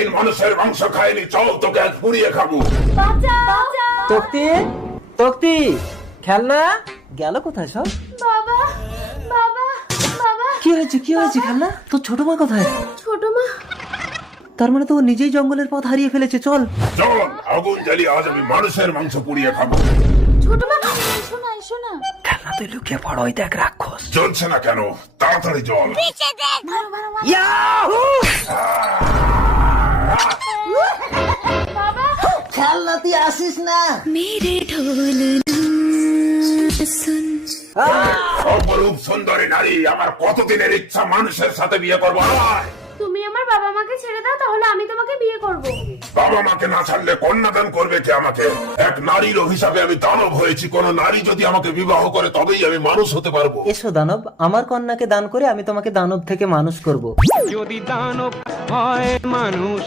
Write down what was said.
কোনোদিন মানুষের মাংস খায়নি, চল তোকে আজ পুড়িয়ে খাবো। তক্তি, তক্তি, খেলনা গেল কোথায় সব? বাবা বাবা বাবা, কি হয়েছে, কি হয়েছে খেলনা? তোর ছোট মা কোথায়? ছোট মা। তার মানে তো ও নিজেই জঙ্গলের পথ হারিয়ে ফেলেছে। চল চল আগুন জ্বালিয়ে আজ আমি মানুষের মাংস পুড়িয়ে খাবো। ছোট মা, এসো না এসো না। খেলনা, তুই লুকিয়ে পড়ো, ওই দেখ রাক্ষস। চলছে না কেন? তাড়াতাড়ি চল। মারো মারো মারো। ইয়াহু! বাবা, খেলনা তুই আসিস না। অপরূপ সুন্দরী নারী, আমার কতদিনের ইচ্ছা মানুষের সাথে বিয়ে করবো। আয়। তুমি আমার বাবা মাকে ছেড়ে দাও, তাহলে আমি তোমাকে বিয়ে করব। বাবা মাকে না ছাড়লে কন্যাদান করবে কে আমাকে? এক নারীর হিসাবে আমি দানব হয়েছি, কোন নারী যদি আমাকে বিবাহ করে তবেই আমি মানুষ হতে পারবো। এসো দানব, আমার কন্যাকে দান করে আমি তোমাকে দানব থেকে মানুষ করব। যদি দানব হয় মানুষ